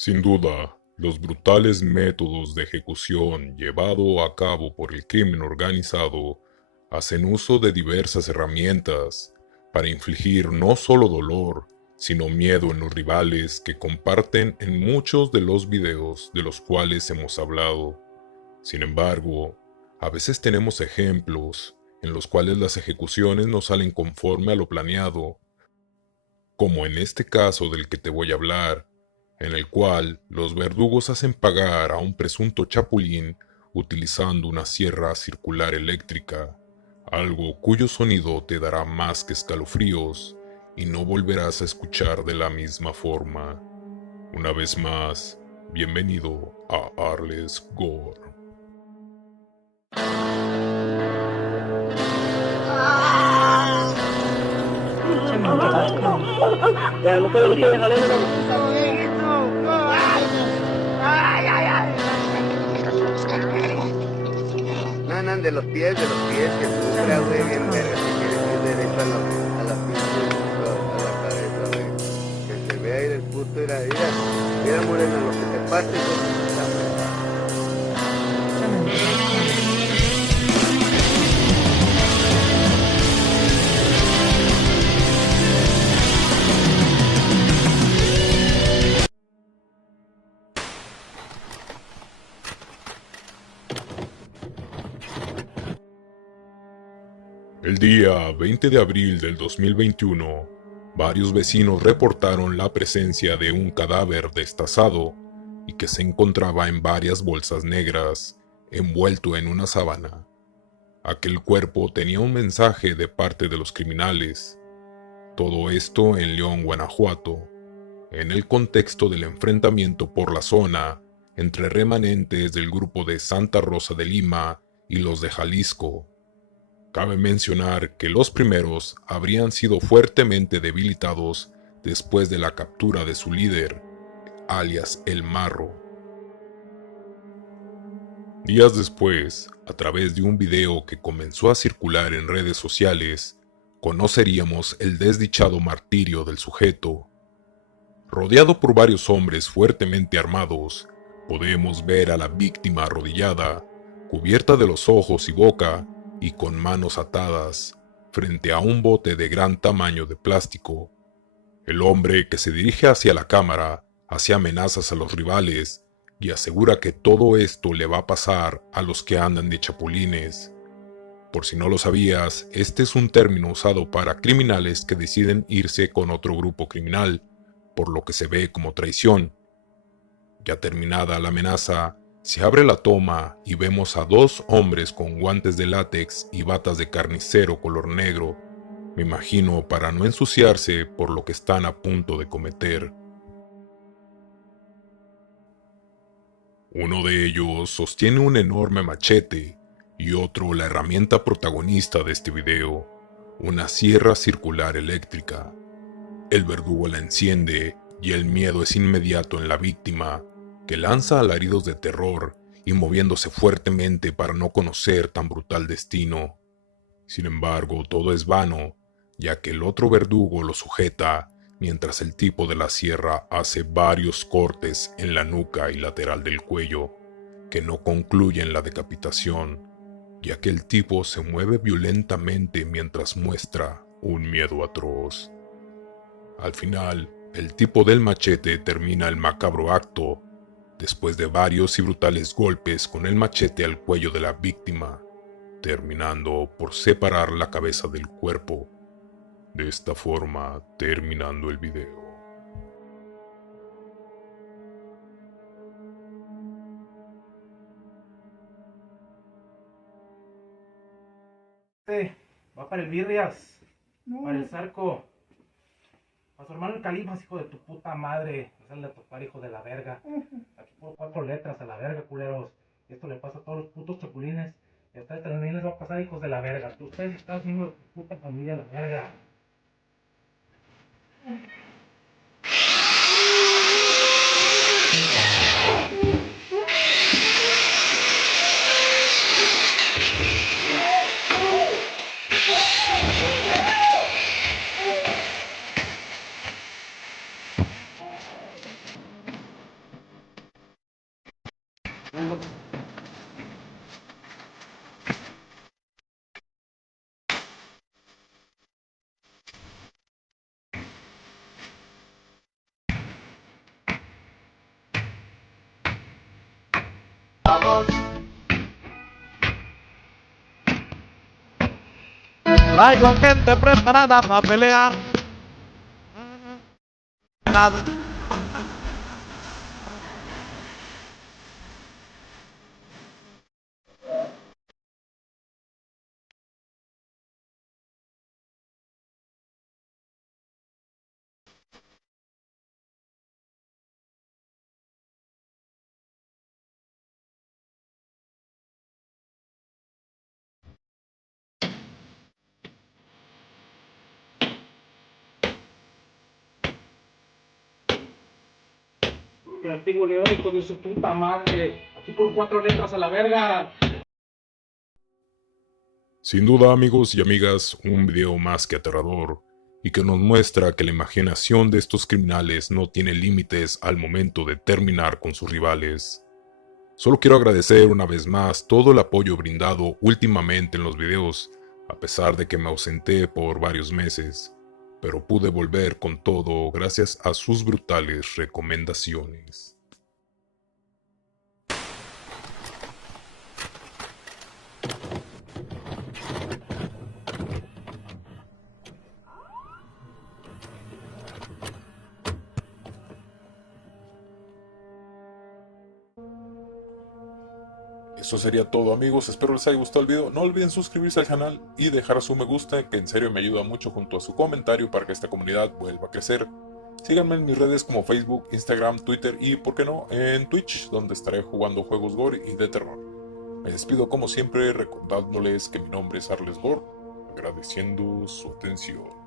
Sin duda, los brutales métodos de ejecución llevado a cabo por el crimen organizado hacen uso de diversas herramientas para infligir no solo dolor, sino miedo en los rivales que comparten en muchos de los videos de los cuales hemos hablado. Sin embargo, a veces tenemos ejemplos en los cuales las ejecuciones no salen conforme a lo planeado, como en este caso del que te voy a hablar, en el cual los verdugos hacen pagar a un presunto chapulín utilizando una sierra circular eléctrica, algo cuyo sonido te dará más que escalofríos y no volverás a escuchar de la misma forma. Una vez más, bienvenido a Arles Gore. No andan de los pies, que sufra, güey, bien verga, si quieres ir derecho a la pinche, a la cabeza, güey. Que se vea ahí del puto, mira, Morena, lo que te pase, hijo de puta madre. El día 20 de abril del 2021, varios vecinos reportaron la presencia de un cadáver destazado y que se encontraba en varias bolsas negras, envuelto en una sábana. Aquel cuerpo tenía un mensaje de parte de los criminales. Todo esto en León, Guanajuato, en el contexto del enfrentamiento por la zona entre remanentes del grupo de Santa Rosa de Lima y los de Jalisco. Cabe mencionar que los primeros habrían sido fuertemente debilitados después de la captura de su líder, alias El Marro. Días después, a través de un video que comenzó a circular en redes sociales, conoceríamos el desdichado martirio del sujeto. Rodeado por varios hombres fuertemente armados, podemos ver a la víctima arrodillada, cubierta de los ojos y boca, y con manos atadas, frente a un bote de gran tamaño de plástico. El hombre que se dirige hacia la cámara hace amenazas a los rivales y asegura que todo esto le va a pasar a los que andan de chapulines. Por si no lo sabías, este es un término usado para criminales que deciden irse con otro grupo criminal, por lo que se ve como traición. Ya terminada la amenaza, se abre la toma y vemos a dos hombres con guantes de látex y batas de carnicero color negro, me imagino para no ensuciarse por lo que están a punto de cometer. Uno de ellos sostiene un enorme machete y otro la herramienta protagonista de este video, una sierra circular eléctrica. El verdugo la enciende y el miedo es inmediato en la víctima, que lanza alaridos de terror y moviéndose fuertemente para no conocer tan brutal destino. Sin embargo, todo es vano, ya que el otro verdugo lo sujeta mientras el tipo de la sierra hace varios cortes en la nuca y lateral del cuello, que no concluyen la decapitación, ya que el tipo se mueve violentamente mientras muestra un miedo atroz. Al final, el tipo del machete termina el macabro acto, después de varios y brutales golpes con el machete al cuello de la víctima, terminando por separar la cabeza del cuerpo, de esta forma terminando el video. Va para el Birrias, No, para el Zarco, para su hermano el Califas, hijo de tu puta madre. Sale a topar, hijo de la verga. Aquí por 4 letras a la verga, culeros. Esto le pasa a todos los putos chapulines. Y a ustedes también les va a pasar, hijos de la verga. Ustedes están haciendo tu puta familia a la verga. vamos. Traigo gente preparada para pelear. Nada. El antiguo león, hijo de su puta madre. Aquí por 4 letras a la verga. Sin duda, amigos y amigas, un video más que aterrador y que nos muestra que la imaginación de estos criminales no tiene límites al momento de terminar con sus rivales. Solo quiero agradecer una vez más todo el apoyo brindado últimamente en los videos, a pesar de que me ausenté por varios meses, pero pude volver con todo gracias a sus brutales recomendaciones. Eso sería todo, amigos, espero les haya gustado el video. No olviden suscribirse al canal y dejar su me gusta, que en serio me ayuda mucho, junto a su comentario, para que esta comunidad vuelva a crecer. Síganme en mis redes como Facebook, Instagram, Twitter y, por qué no, en Twitch, donde estaré jugando juegos gore y de terror. Me despido como siempre recordándoles que mi nombre es Arles Gore, agradeciendo su atención.